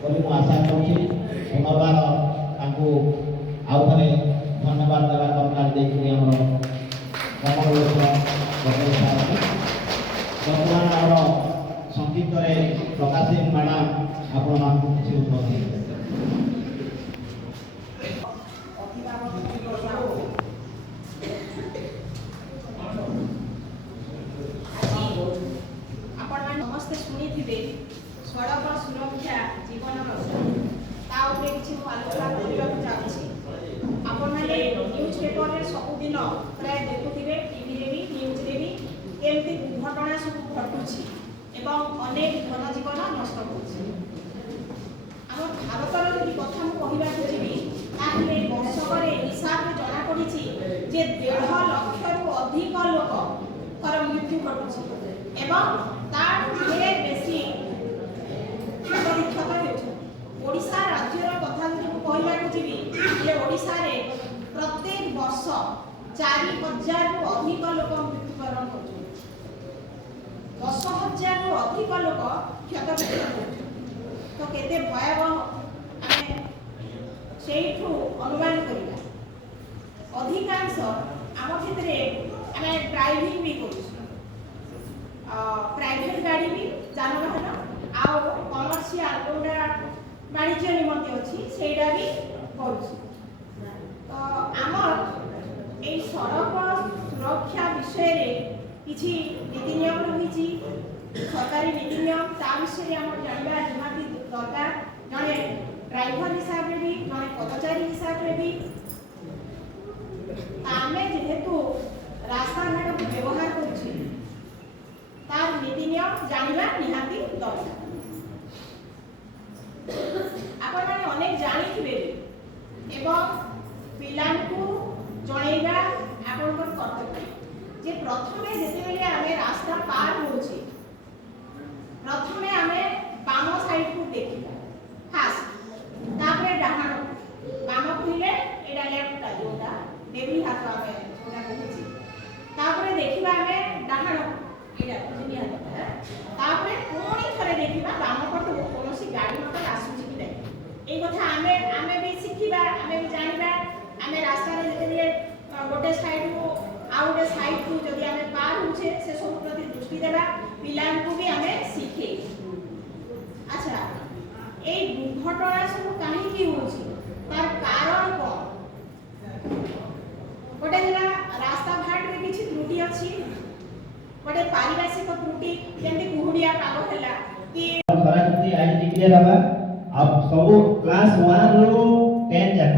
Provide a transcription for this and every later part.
ବୋଲି ମୁଁ ଆଶା କରୁଛି। ପୁନର୍ବାର ତାଙ୍କୁ ଆଉ ଥରେ ଧନ୍ୟବାଦ ଦେବା ଦରକାର ଦେଇକରି ଆମର କମଳଲୋଚନ ବକଇ ସାର୍ ବର୍ତ୍ତମାନ ଆମର ସଂଗୀତରେ ପ୍ରକାଶ ମାଣା ଆପଣମାନଙ୍କୁ କିଛି ଉନ୍ନତି ସମସ୍ତେ ଶୁଣିଥିବେ ସଡ଼କ ସୁରକ୍ଷା ଜୀବନ ରକ୍ଷା ତା ଉପରେ କିଛି ମୁଁ ଆଲୋଚନା କରିବାକୁ ଚାହୁଁଛି। ଆପଣମାନେ ନ୍ୟୁଜ୍ ପେପରରେ ସବୁଦିନ ପ୍ରାୟ ଦେଖୁଥିବେ, ଟିଭିରେ ବି ନ୍ୟୁଜ୍ରେ ବି କେମିତି ଦୁର୍ଘଟଣା ସବୁ ଘଟୁଛି ଏବଂ ଅନେକ ଧନଜୀବନ ନଷ୍ଟ ହେଉଛି। ଆମ ଭାରତର ଯଦି କଥା ମୁଁ କହିବାକୁ ଯିବି ତାହେଲେ ବର୍ଷକରେ ହିସାବରେ ଜଣାପଡ଼ିଛି ଯେ 1.5 ଲକ୍ଷରୁ ଅଧିକ ଲୋକଙ୍କର ମୃତ୍ୟୁ ଘଟୁଛି ଏବଂ ତାଠୁ ବେଶୀ କ୍ଷତ ହେଉଛନ୍ତି। ଓଡ଼ିଶା ରାଜ୍ୟର କଥା ଯଦି ମୁଁ କହିବାକୁ ଯିବି ଯେ ଓଡ଼ିଶାରେ ପ୍ରତ୍ୟେକ ବର୍ଷ 4,000ରୁ ଅଧିକ ଲୋକ ମୃତ୍ୟୁବରଣ କରୁଛନ୍ତି, 10,000ରୁ ଅଧିକ ଲୋକ କ୍ଷତବିକ୍ଷତ ହେଉଛନ୍ତି। ତ କେତେ ଭୟାବହ ଆମେ ସେଇଠୁ ଅନୁମାନ କରିବା। ଅଧିକାଂଶ ଆମ ଭିତରେ ଆମେ ଡ୍ରାଇଭିଂ ବି କରୁଛୁ, ପ୍ରାଇଭେଟ ଗାଡ଼ି ବି ଯାନବାହନ ଆଉ କମର୍ସିଆଲ ଯେଉଁଟା ବାଣିଜ୍ୟ ନିମନ୍ତେ ଅଛି ସେଇଟା ବି କରୁଛୁ। ତ ଆମର এই ସଡ଼କ ସୁରକ୍ଷା ବିଷୟରେ କିଛି ନୀତି ନିୟମ ରହିଛି, ସରକାରୀ ନୀତି ନିୟମ ତା ବିଷୟରେ ଆମର ଜାଣିବା ନିହାତି ଦରକାର। ଜଣେ ଡ୍ରାଇଭର ହିସାବରେ ବି ଜଣେ କର୍ମଚାରୀ ହିସାବରେ ବି ଆମେ ଯେହେତୁ ରାସ୍ତାଘାଟକୁ ବ୍ୟବହାର କରୁଛୁ ତାର ନୀତି ନିୟମ ଜାଣିବା ନିହାତି ଦରକାର। ଆପଣମାନେ ଅନେକ ଜାଣିଥିବେ ଏବଂ ପିଲାଙ୍କୁ ଜଣେଇବା ଆପଣଙ୍କର କର୍ତ୍ତବ୍ୟ ଯେ ପ୍ରଥମେ ଯେତେବେଳେ ଆମେ ରାସ୍ତା ପାର ହେଉଛି ପ୍ରଥମେ ଆମେ ବାମ ସାଇଡକୁ ଦେଖିବା ଫାଷ୍ଟ, ତାପରେ ଡାହାଣ। ବାମ କହିଲେ ଏଇଟା ଲେଫ୍ଟଟା ଯୋଉଟା ଡେବି ହାତ ଆମେ ଯୋଉଟା କହୁଛି, ତାପରେ ଦେଖିବା ଆମେ ଡାହାଣ ଏଇଟା ବୁଝିବା ଦରକାର। ତାପରେ ପୁଣି ଥରେ ଦେଖିବା ବାମ ପଟକୁ କୌଣସି ଗାଡ଼ି ମଟର ଆସୁଛି କି ନାହିଁ। এই କଥା ଆମେ ବି ଶିଖିବା, ଆମେ ବି ଜାଣିବା। ଆମେ ରାସ୍ତାରେ ଯେତେବେଳେ ଗୋଟେ ସାଇଡକୁ ଆଉ ଗୋଟେ ସାଇଡକୁ ଯଦି ଆମେ ପାର ହେଉଛେ ସେ ସବୁ ପ୍ରତି ଦୃଷ୍ଟି ଦେବା, ପିଲାଙ୍କୁ ବି ଆମେ ଶିଖେଇ। ଆଚ୍ଛା, এই দুর্ঘটনা ସବୁ କାହିଁକି ହେଉଛି, ତାର କାରଣ କ'ଣ? ଗୋଟେ ହେଲା ରାସ୍ତା ଘାଟରେ କିଛି ତ୍ରୁଟି ଅଛି, ଗୋଟେ ପାରିପାର୍ଶ୍ୱିକ ତ୍ରୁଟି, ଯେମିତି କୁହୁଡ଼ିଆ ପାଗ ହେଲା କି ଖରାଛୁଟି ଆଜି କ୍ଲିୟର ହବା। ଆଉ ସବୁ କ୍ଲାସ 1 ରୁ 10 ଯାକ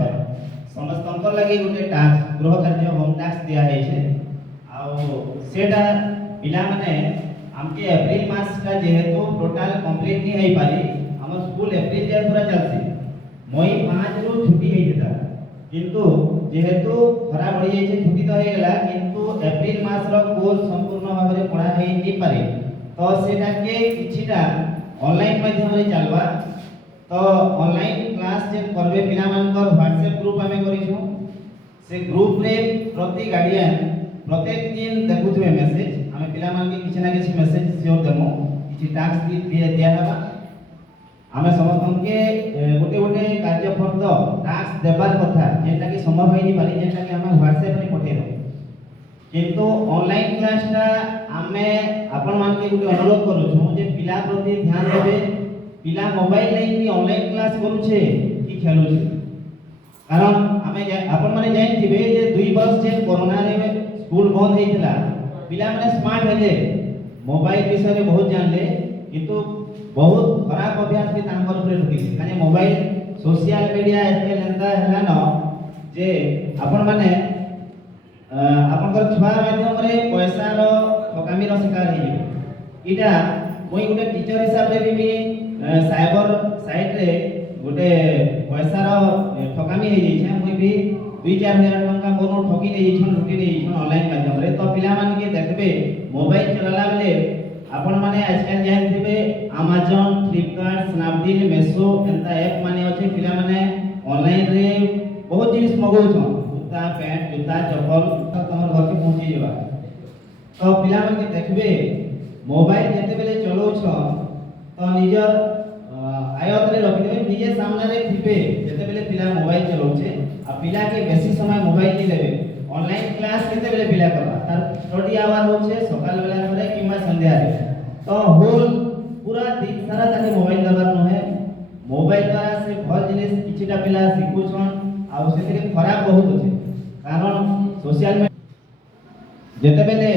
ସମସ୍ତଙ୍କର ଲାଗି ଗୋଟେ ଟାସ୍କ ଗୃହ କାର୍ଯ୍ୟ ହୋମ ଟାସ୍କ ଦିଆ ହେଇছে। ଆଉ ସେଟା ପିଲାମାନେ ଆମକେ ଏପ୍ରିଲ ମାସଟା ଯେହେତୁ ଟୋଟାଲ କମ୍ପ୍ଲିଟ नहीं ହେଇ पारी, हमर स्कूल एप्रिल जाय पूरा चलसी। मई 5 ରୁ छुट्टी ହେଇଥିଲା, किंतु जेहेतु खरा बढ़ी जाइए छुट्टी तो हो गला, किंतु एप्रिल मास रो कोर्स संपूर्ण भाव में पढ़ा है नहीं पारे। तो सेटा के किछिटा ऑनलाइन माध्यम रे चलवा। तो ऑनलाइन क्लास जे करबे पिला मानकर व्हाट्सएप ग्रुप हमें करिछु। से ग्रुप रे प्रति गार्डियन प्रत्येक दिन देखुथबे मेसेज, हमें पिला मान के किछि ना किछि मेसेज सियोर देमो, किछि टास्क दिया हबा। आमे समस्त के गोटे गोटे कार्यफल टास्क देबार कथा जेटा कि संभव होई पारि, जेटा कि हमें व्हाट्सएप रे पठे दो। किंतु ऑनलाइन क्लासटा आमे आपन मान के गोटे अनुरोध करूछु जे पिला प्रति ध्यान देबे। पिला मोबाइल नै कि ऑनलाइन क्लास करूछे कि खेलुछे, कारण आमे आपन माने जानिथिबे जे 2 वर्ष जे कोरोना रे स्कूल बंद हेइतला, पिला माने स्मार्ट हेले, मोबाइल विषय रे बहुत जानले, किंतु बहुत खराब अभ्यास भी तांकर ऊपर ढुकिले। माने मोबाइल सोशल मीडिया एते लेंदा हैला न जे आपन माने आपनकर छुआ माध्यम रे पैसा रो ठकामी रो शिकार हे जेबे। इटा कोई गोटे टीचर हिसाब रे भी साइबर साइट रे गोटे पैसा रो ठकामी हे जे छै। मुई भी 2-4 हजार टंका कोनो ठकी नै छन, लुटी नै छन ऑनलाइन माध्यम रे। तो पिला मान के देखबे मोबाइल चलाला बेले आपण माने आजकल जानथिबे Amazon, Flipkart, Snapdeal, Meesho एंता ऐप माने अछि। पिला माने ऑनलाइन रे बहुत जिनिस मगौ छन, जूता पैंट जूता चप्पल तमर घर के पहुंची जेबा। तो पिला मन के देखबे मोबाइल जेते बेले चलो छ तो निजर आयत रे रखिदेबे निजे सामने रे थिबे जेते बेले पिला मोबाइल चलाउछे आ पिला के बेसी समय मोबाइल नि देबे ऑनलाइन क्लास केते बेले पिला करबा तार स्टडी आवर होछे सकाल बेला करे किमा संध्या रे तो होल पूरा दिन सारा ताके मोबाइल दबार न है मोबाइल द्वारा से भल जिनिस किछिटा पिला सिखुछन आ सेतिरे खराब बहुत होछे कारण सोशल जेते बेले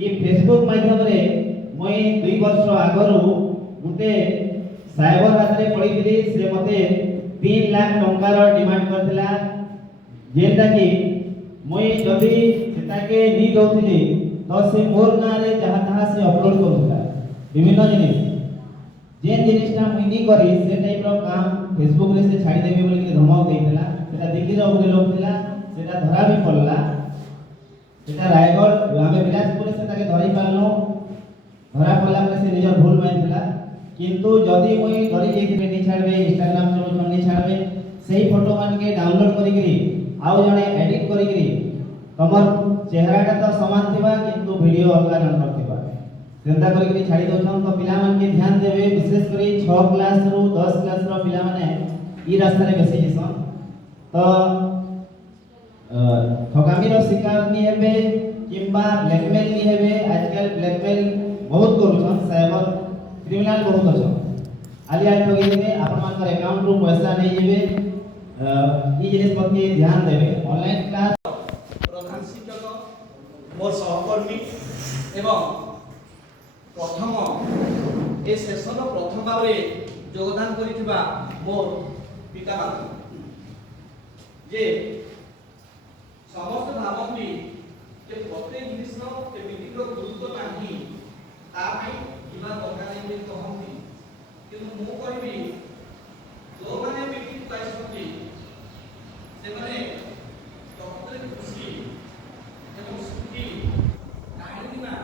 ये फेसबुक माध्यम रे मुई 2 वर्ष आगरु गुटे साइबर हाथ रे पड़ीथिली से मते 3 लाख टंका रो डिमांड करथिला जेंटा कि मुई जदी सेता के नी दउथिली तो से मोर ना रे जहां तहां से अपलोड करथिला विभिन्न जिनिस जेन जिनिसटा मुई नी करी से टाइप रो काम फेसबुक रे से छाड़ी देबे बोली के धमक देथिला सेटा दिल्ली रो गुटे लोक थिला सेटा धरा भी पड़ला सेटा रायगढ़ आमे बिलासपुर से ताके धरि पालनो धरा पड़ला पर से निजर भूल मानथिला किंतु जदी मुई धरि जेति नी छाड़बे इंस्टाग्राम चलो नी छाड़बे सेही फोटो मान के डाउनलोड करी करी आउ जने एडिट करी करी तमर चेहराटा तो समान थिबा किंतु वीडियो अलग नंबर थिबा सेंता करी करी छाड़ी दोछन तो पिला मान के ध्यान देबे विशेष करी 6 क्लास रु 10 क्लास रो पिला माने ई रास्ता रे बेसी जिसन तो ठकामी रो शिकार नी हेबे किंबा ब्लैकमेल नी हेबे आजकल ब्लैकमेल बहुत करूछन साइबर क्रिमिनल बहुत अछन आलिया ठगी देबे आपन मानकर अकाउंट रु पैसा नै जेबे ई जिनिस प्रति ध्यान देबे ऑनलाइन क्लास प्रधान शिक्षक मोर सहकर्मी एवं प्रथम ए सेशन प्रथम भाव योगदान करिथिबा मोर पिता माता जे समस्त भावती जे प्रत्येक जिनिसर केमितिक गुरुत्व नाही ता पई इमा दरकार नै कहंती किंतु मो कहबी जो माने बिटी पाइसथि से माने प्रकृति खुशी एवं सुखी काहेकि ना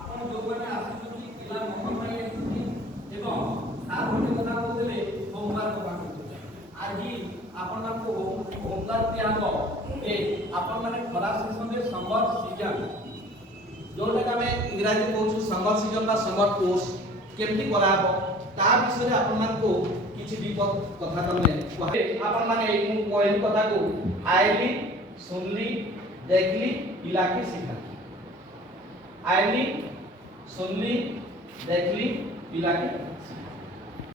आपण जो माने आसुथि पिला मोहन पाई आसुथि एवं सार गोटे कथा कहले होमवर्क बाकी आज आपण मानको होमवर्क दियाबो ए आपण माने खरा सेशन रे समर सीजन जोटा हमें इंग्रजी कहू समर सीजन बा समर कोर्स केमती कराबो ता विषय आपण मानको किछि विपद कथा तमने आपण माने मु कहली कथा को आइली सुनली देखली इलाके सिखा आइली सुनली देखली इलाके